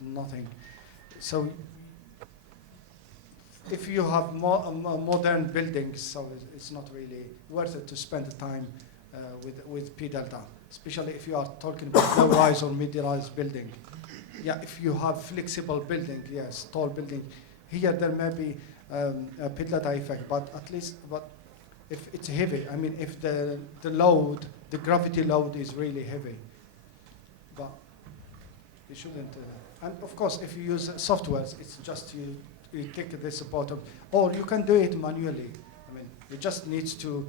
nothing. So if you have modern buildings, so it's not really worth it to spend the time with P delta, especially if you are talking about low-rise or mid-rise building. Yeah, if you have flexible building, yes, tall building, here there may be a P delta effect, but at least, if it's heavy, I mean, if the load, the gravity load is really heavy, but you shouldn't. And of course, if you use softwares, it's just you take this bottom, or you can do it manually. I mean, you just need to,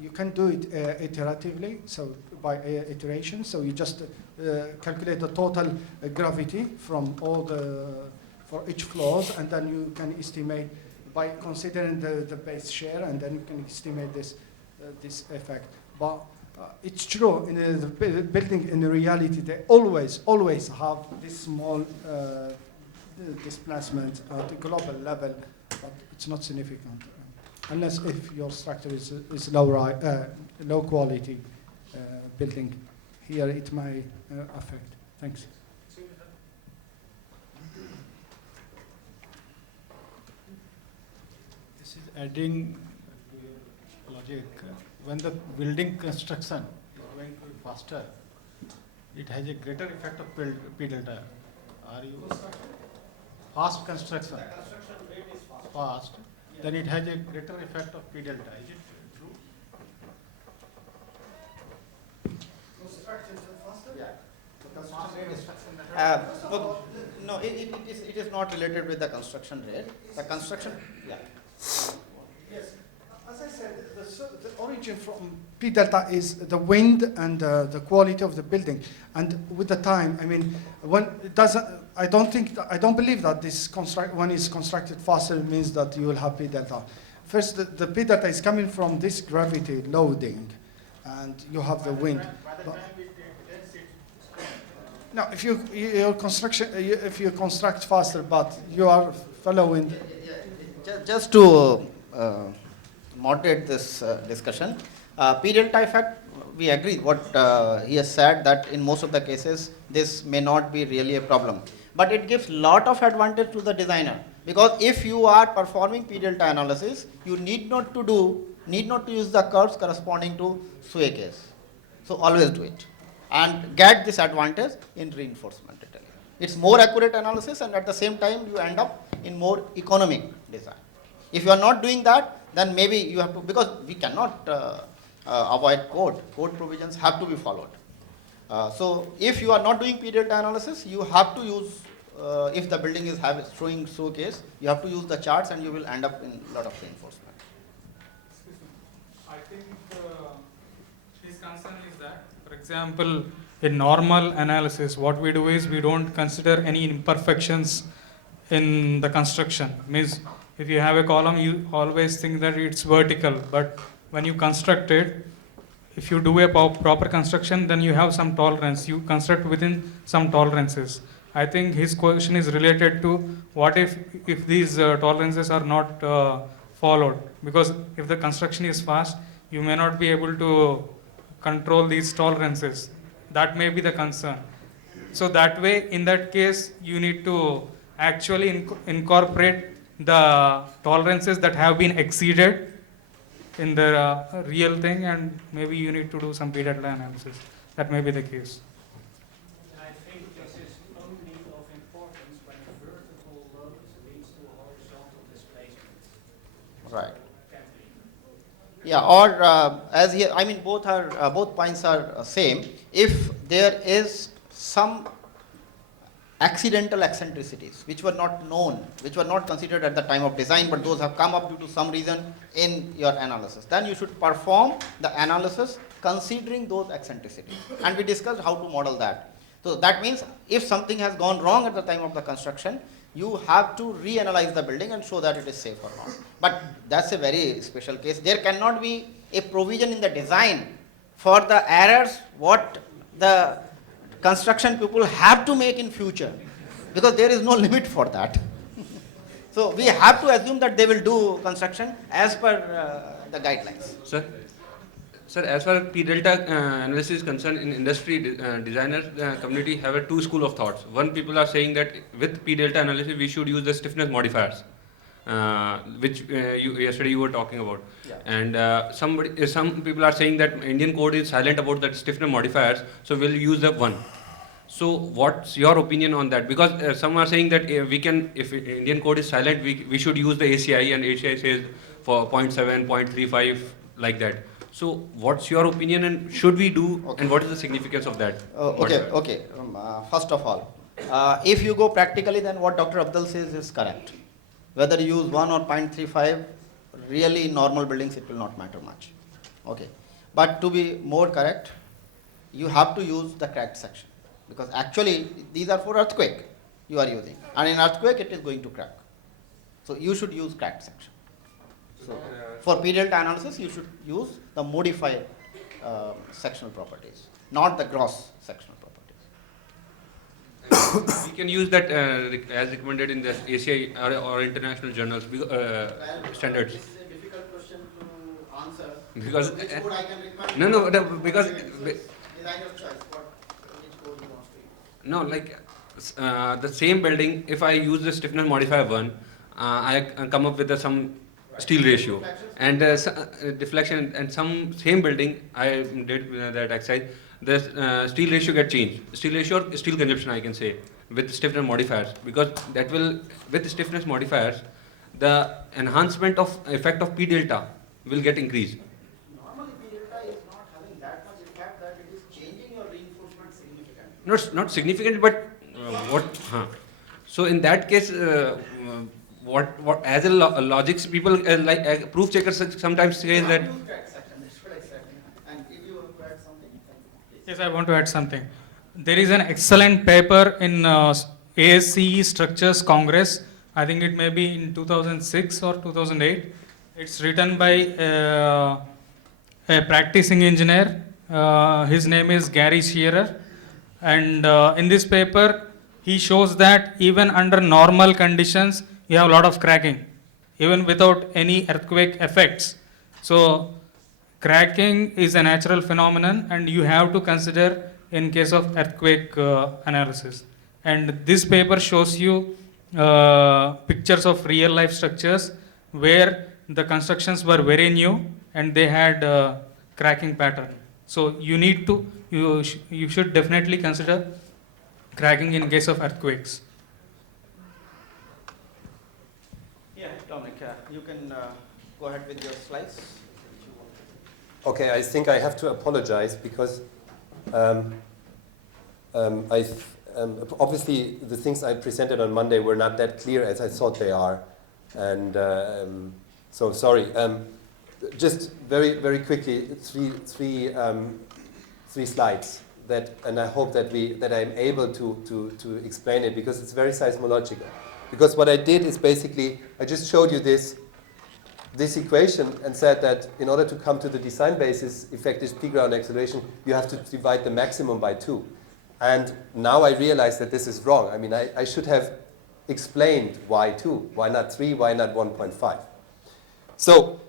you can do it iteratively, so by iteration. So you just calculate the total gravity from for each floors, and then you can estimate by considering the base shear, and then you can estimate this effect. But it's true, in the building, in reality, they always have this small displacement at the global level, but it's not significant. Unless if your structure is low quality building, here it may affect. Thanks. This is adding to your logic. When the building construction is going to be faster, it has a greater effect of P delta. Are you fast construction? The construction rate is fast. Yes. Then it has a greater effect of P delta. Is it true? Construction faster? Yeah. No, it is not related with the construction rate. The construction, yeah. Yes. As I said, the origin from P delta is the wind and the quality of the building. And with the time, I mean, when it doesn't, I don't believe that when it's constructed faster means that you will have P delta. First, the P delta is coming from this gravity loading, and you have the wind. No, if if you construct faster, but you are following. Just to moderate this discussion, P delta effect, we agree what he has said, that in most of the cases this may not be really a problem, but it gives lot of advantage to the designer, because if you are performing P delta analysis, you need not to use the curves corresponding to sway case. So always do it and get this advantage in reinforcement detailing. It's more accurate analysis, and at the same time you end up in more economic design. If you are not doing that, then maybe you have to, because we cannot avoid code provisions have to be followed. So if you are not doing P delta analysis, you have to use, if the building is showing showcase, you have to use the charts, and you will end up in a lot of reinforcement. Excuse me. I think his concern is that, for example, in normal analysis, what we do is we don't consider any imperfections in the construction. Means if you have a column, you always think that it's vertical, but when you construct it, if you do a proper construction, then you have some tolerance. You construct within some tolerances. I think his question is related to what if these tolerances are not followed, because if the construction is fast, you may not be able to control these tolerances. That may be the concern. So that way, in that case, you need to actually incorporate the tolerances that have been exceeded in the real thing, and maybe you need to do some P delta analysis. That may be the case. I think this is only of importance when a vertical load leads to a horizontal displacement. Right. Yeah, or as here, I mean, both points are same. If there is some accidental eccentricities which were not known, which were not considered at the time of design, but those have come up due to some reason in your analysis, then you should perform the analysis considering those eccentricities. And we discussed how to model that. So that means if something has gone wrong at the time of the construction, you have to reanalyze the building and show that it is safe or not. But that's a very special case. There cannot be a provision in the design for the errors what the construction people have to make in future, because there is no limit for that. So we have to assume that they will do construction as per the guidelines. Sir, Sir, as far as P delta analysis is concerned, in industry designer community have a two school of thoughts. One, people are saying that with P delta analysis we should use the stiffness modifiers, which yesterday you were talking about. Yeah. And some people are saying that Indian code is silent about that stiffness modifiers, so we'll use the one. So what's your opinion on that? Because some are saying that we can, if Indian code is silent, we should use the ACI, and ACI says for 0.7, 0.35, like that. So what's your opinion, and should we do, Okay. and what is the significance of that? Okay. First of all, if you go practically, then what Dr. Abdul says is correct. Whether you use 1 or 0.35, really in normal buildings it will not matter much. Okay. But to be more correct, you have to use the cracked section. Because actually these are for earthquake you are using. And in earthquake it is going to crack. So you should use cracked section. So for P delta analysis you should use the modified sectional properties, not the gross sectional properties. We can use that as recommended in the ACI or international journals standards. This is a difficult question to answer. Because Which code I can recommend? no, because Designer's choice. Which code you want to use? no, like the same building, if I use the stiffness modifier 1, I come up with some steel ratio and deflection, and some same building I did that exercise, the steel ratio get changed, steel ratio or steel consumption I can say, with stiffness modifiers, because that will, with stiffness modifiers, the enhancement of effect of P delta will get increased. Normally P delta is not having that much effect that it is changing your reinforcement significantly. Not significant, but so in that case, what as a logics people like proof checkers sometimes say that. Use cracked section, that's what I said. And if you want to add something, you can please. Yes, I want to add something. There is an excellent paper in ASCE Structures Congress. I think it may be in 2006 or 2008. It's written by a practicing engineer. His name is Gary Shearer. And in this paper, he shows that even under normal conditions, you have a lot of cracking, even without any earthquake effects. So cracking is a natural phenomenon, and you have to consider in case of earthquake analysis. And this paper shows you pictures of real life structures where the constructions were very new and they had cracking pattern. So you need to, you should definitely consider cracking in case of earthquakes. Yeah, Dominic, you can go ahead with your slides. Okay, I think I have to apologize because obviously the things I presented on Monday were not that clear as I thought they are, and so sorry. Just very quickly, three slides that, and I hope that I'm able to explain it because it's very seismological. Because what I did is basically I just showed you this equation and said that in order to come to the design basis effective P ground acceleration, you have to divide the maximum by 2. And now I realize that this is wrong. I mean, I should have explained why 2, why not 3, why not 1.5. So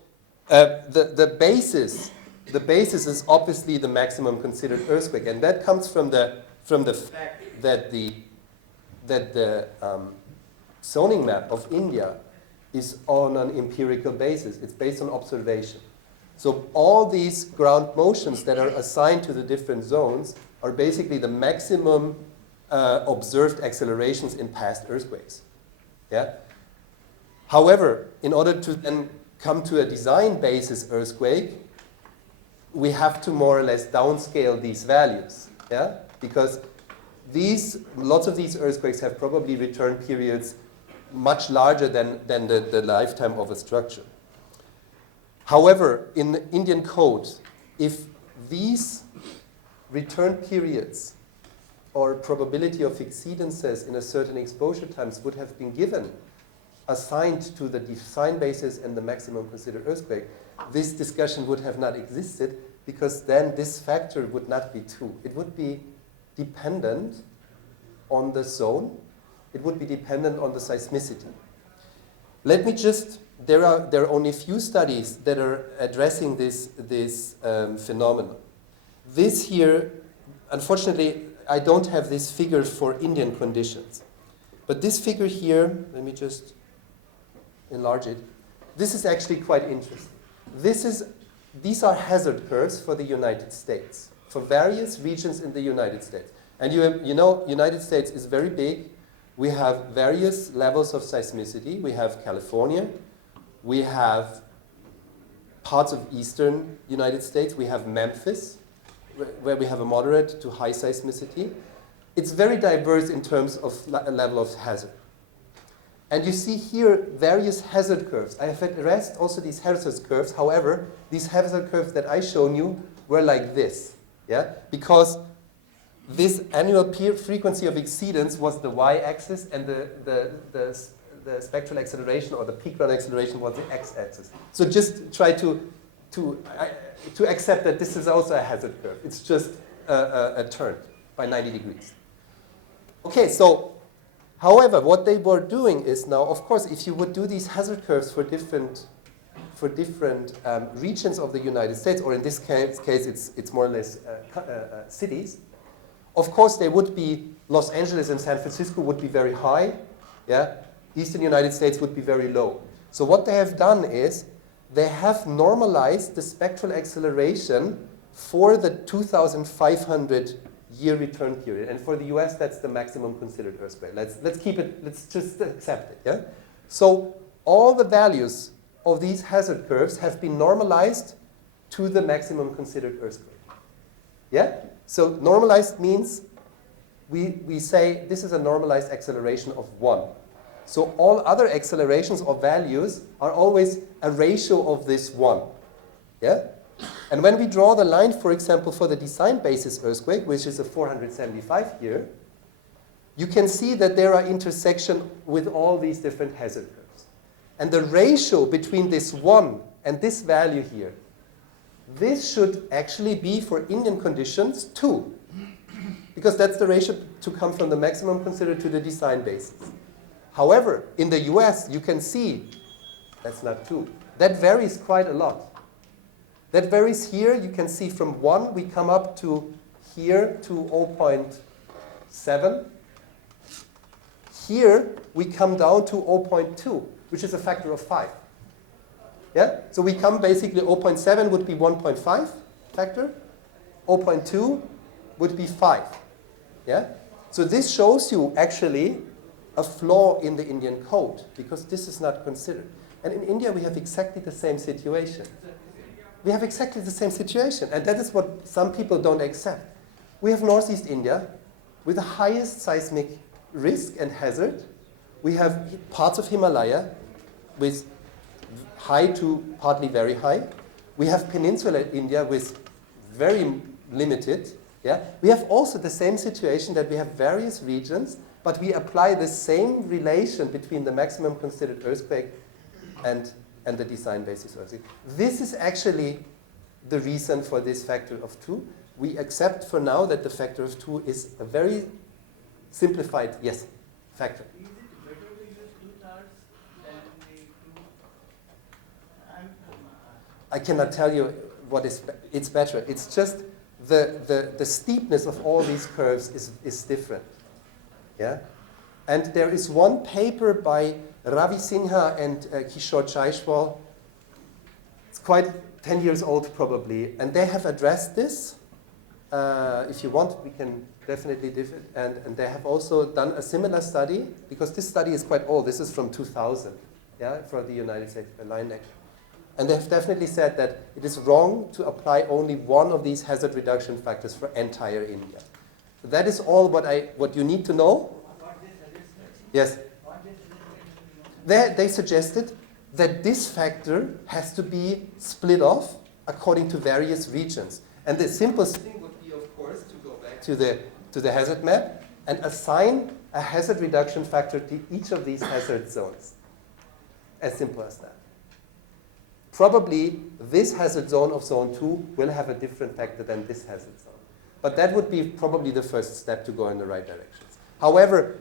the basis is obviously the maximum considered earthquake, and that comes from the fact that the zoning map of India is on an empirical basis. It's based on observation. So all these ground motions that are assigned to the different zones are basically the maximum observed accelerations in past earthquakes. Yeah. However, in order to then come to a design basis earthquake, we have to more or less downscale these values. Yeah, because lots of these earthquakes have probably return periods much larger than the lifetime of a structure. However, in the Indian code, if these return periods or probability of exceedances in a certain exposure times would have been given, assigned to the design basis and the maximum considered earthquake, this discussion would have not existed, because then this factor would not be 2. It would be dependent on the zone. It would be dependent on the seismicity. Let me just there are only few studies that are addressing this phenomenon. This here, unfortunately, I don't have this figure for Indian conditions. But this figure here, let me just enlarge it. This is actually quite interesting. These are hazard curves for the United States, for various regions in the United States. And you know, United States is very big. We have various levels of seismicity. We have California. We have parts of eastern United States. We have Memphis, where we have a moderate to high seismicity. It's very diverse in terms of level of hazard. And you see here various hazard curves. I have addressed also these hazard curves. However, these hazard curves that I shown you were like this, yeah? Because this annual frequency of exceedance was the y-axis, and the spectral acceleration or the peak run acceleration was the x-axis. So just try to accept that this is also a hazard curve. It's just a turn by 90 degrees. Okay, so however, what they were doing is now, of course, if you would do these hazard curves for different regions of the United States, or in this case it's more or less cities, of course they would be, Los Angeles and San Francisco would be very high, yeah? Eastern United States would be very low. So what they have done is they have normalized the spectral acceleration for the 2,500 year return period. And for the US, that's the maximum considered earthquake. Let's keep it, let's just accept it, yeah? So all the values of these hazard curves have been normalized to the maximum considered earthquake. Yeah? So normalized means we say this is a normalized acceleration of 1. So all other accelerations or values are always a ratio of this 1. Yeah? And when we draw the line, for example, for the design basis earthquake, which is a 475 year, you can see that there are intersections with all these different hazard curves. And the ratio between this 1 and this value here, this should actually be for Indian conditions 2. Because that's the ratio to come from the maximum considered to the design basis. However, in the US, you can see that's not 2. That varies quite a lot. That varies here. You can see from 1, we come up to here to 0.7. Here, we come down to 0.2, which is a factor of 5. Yeah? So we come basically 0.7 would be 1.5 factor. 0.2 would be 5. Yeah? So this shows you actually a flaw in the Indian code, because this is not considered. And in India, we have exactly the same situation. We have exactly the same situation, and that is what some people don't accept. We have Northeast India with the highest seismic risk and hazard. We have parts of Himalaya with high to partly very high. We have peninsular India with very limited. Yeah? We have also the same situation that we have various regions, but we apply the same relation between the maximum considered earthquake and the design basis earthquake. This is actually the reason for this factor of 2. We accept for now that the factor of 2 is a very simplified, yes, factor. Is it better to use 2/3 than the 2? I cannot tell you what it's better. It's just the steepness of all these curves is different. Yeah? And there is one paper by Ravi Sinha and Kishore Jaiswal. It's quite 10 years old probably, and they have addressed this. If you want, we can definitely do it. And they have also done a similar study, because this study is quite old. This is from 2000, yeah, for the United States line action. And they have definitely said that it is wrong to apply only one of these hazard reduction factors for entire India. So that is all what you need to know. Yes. They suggested that this factor has to be split off according to various regions. And the simplest thing would be, of course, to go back to the hazard map and assign a hazard reduction factor to each of these hazard zones. As simple as that. Probably this hazard zone of zone 2 will have a different factor than this hazard zone. But that would be probably the first step to go in the right directions. However,